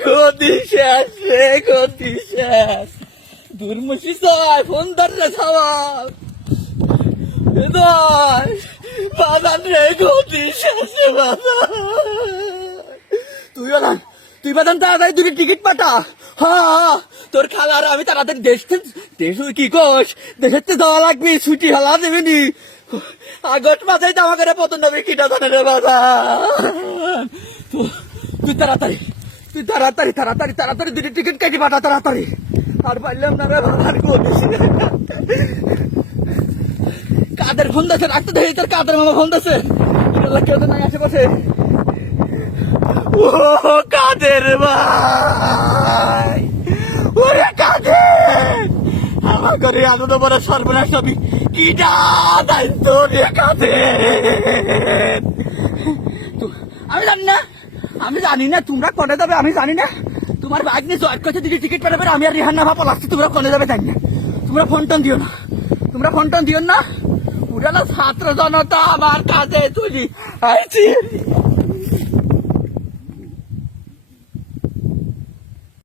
গতি শেষ রে, গতি শেষ। দুর্মুষি ছয় ফোন ধর রে সবাই, বাজান রে, গতি শেষ রে বাজান। তুই বাদান তাড়াতাড়ি দুটো টিকিট পাঠা। হ্যাঁ, তোর খালার আমি তাড়াতাড়ি দেশ কি কোষ, দেশের তো যাওয়া লাগবে, ছুটি হলা দেবেনি। আগস্ট মাসে জামা করে পতন হবে কিটা জানে রে বাজান। তুই তাড়াতাড়ি দুটো টিকিট কেটে পাঠা তাড়াতাড়ি। আর পারলাম না রে বাজান, কাদের ফোন দিচ্ছে, রাখতে দেখি তোর কাদের মামা ফোন দিচ্ছে। কেউ তো নাই আশেপাশে। ও কাদের ভাই, ওরে কাদের, আমার ঘরে এত বড় সর্বনাশ হবে কিটা দায়িত্ব রে কাদের। আমি জানি না তোমরা কনে যাবে, আমি জানি না। তোমার বাইক নিয়ে জয়েট করছে, দিদি টিকিট পেতে পারে, আমি আর রিহান না ভাপা লাগছে। তোমরা কনে যাবে জানি না। তোমরা ফোন টোন দিও না, উড়ালো ছাত্র জনতা আমার কাছে তুলি আইছি।